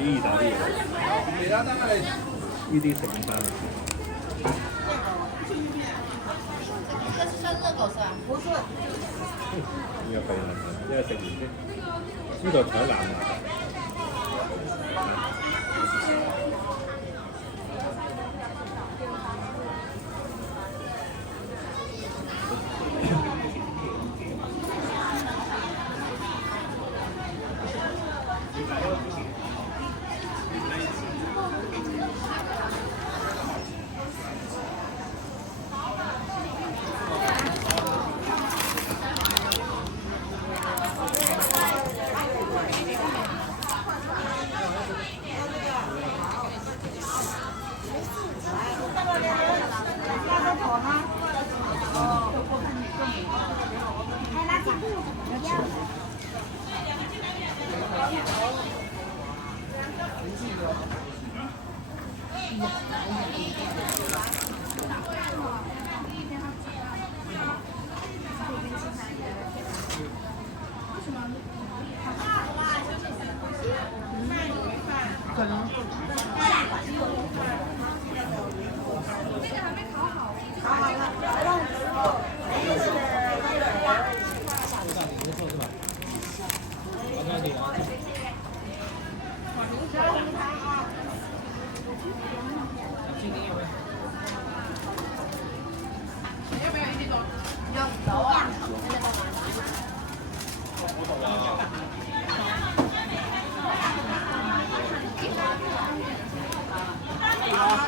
意大利，意大利什么班？这是算热狗是吧？不是。呢個肥男，呢個食完先。呢度搶南華。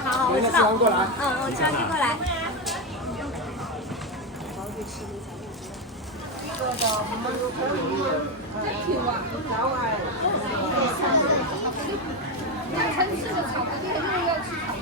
好，我知道。过来。我吃完就过来。城市的炒饭店又要吃炒饭。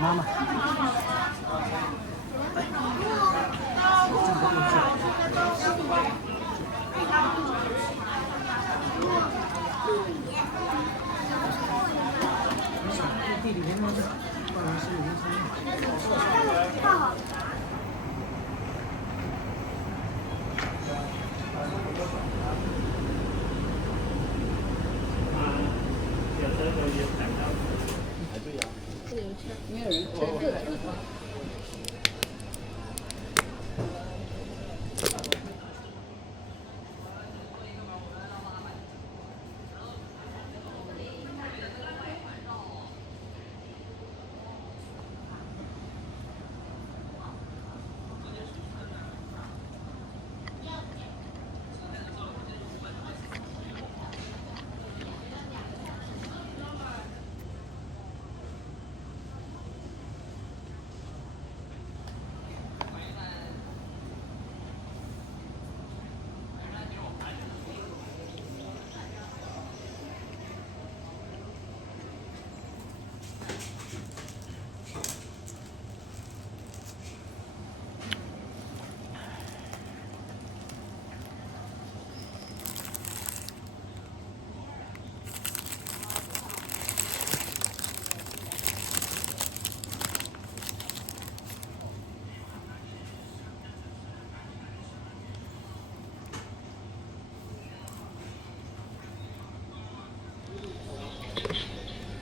妈妈。地里面吗？办公室里面。没有人吃。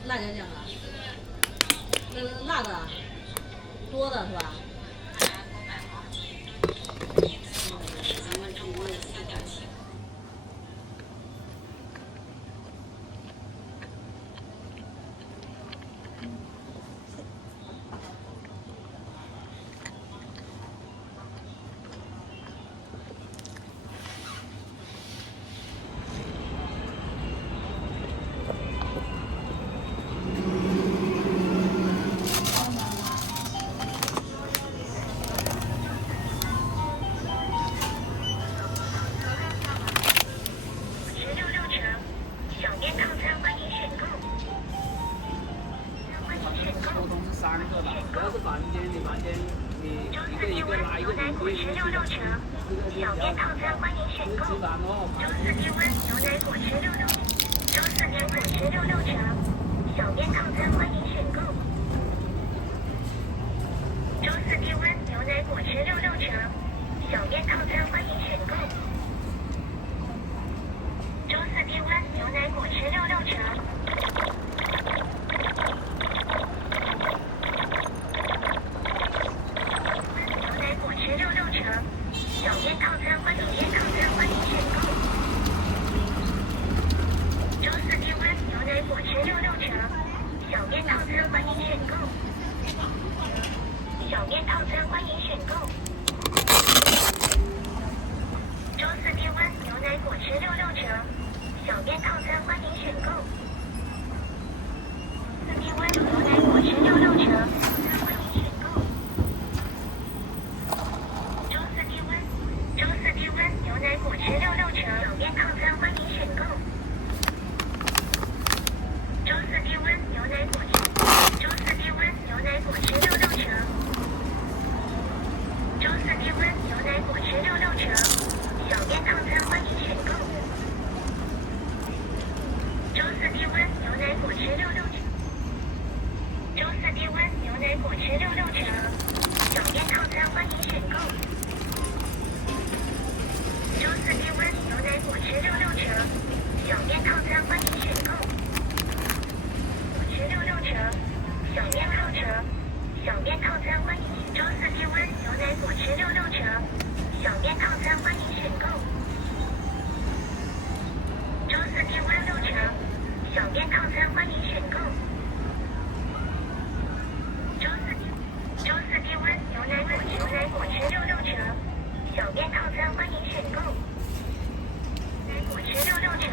辣椒酱啊，那个辣的多的是吧？房间，你房间你一个一个拿一个房间去的。小面套餐欢迎选购。周四低温牛奶果汁66，周四牛果汁66成。小面套餐欢迎选购。周四低温牛奶果汁66成。小面套餐欢迎选购。周四低温牛奶果汁66成。牛奶果汁66成。小面套餐欢迎选购。周四低温牛奶果汁66成。小面套餐欢迎选购。小面套餐欢迎选购。周四低温牛奶果汁66成。小面套餐欢迎选购。四低温牛奶果汁66成。欢迎选购。周四低温牛奶果汁66成。小面套餐欢迎选购。周四低温牛奶果汁66成。周四低温牛奶果汁66成。小面套餐欢迎选购。周四低温牛奶果汁66成。周四低温牛奶果汁66成。小面套餐欢迎选购。周四低温牛奶果汁66成。小面套餐欢迎选购。果汁66成。小面套成。小面套餐欢迎。周四低温牛奶果汁66成。小面套餐欢迎选购。周四低温6成。小面套餐欢迎选购。周四低温牛奶果汁66成。小面套餐欢迎选购。牛奶果汁66成。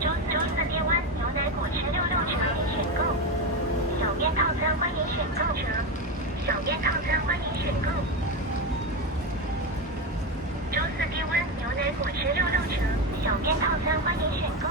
周四低温牛奶果汁66成选购。小面套餐欢迎选购成。小面套餐欢迎选购。周四低温牛奶果汁66成。小面套餐欢迎选购。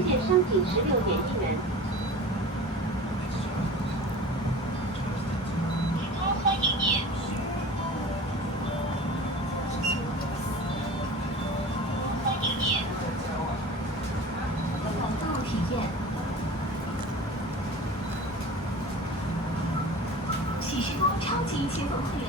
推荐商品16.1元。多欢迎您。欢迎您。广告体验。喜事多超级千粉会员。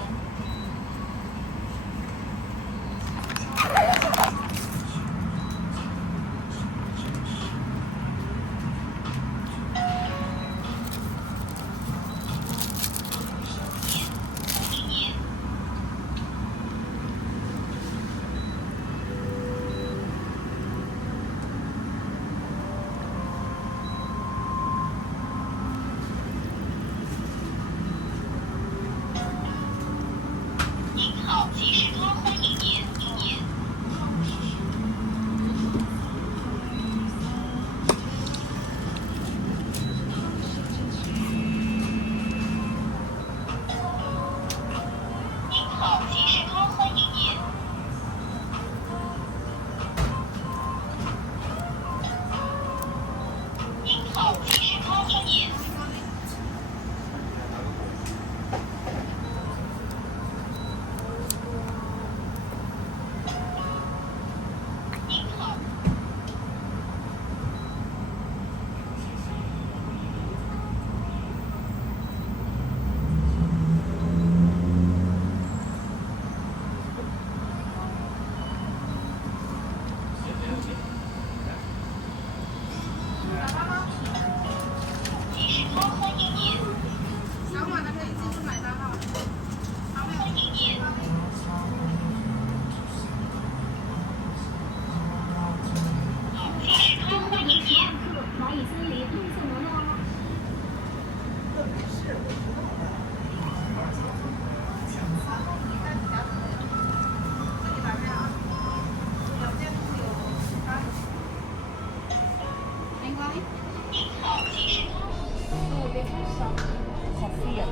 您好，喜事多欢迎您。您好，喜事多欢迎您。您好，喜事多欢迎。您好。喜事多欢迎您。小馆的可以继续买单哈。欢迎您。喜事多欢迎您。蚂蚁森林绿色能量哦。没关系。您好，喜事多。别太少。Coffee 啊。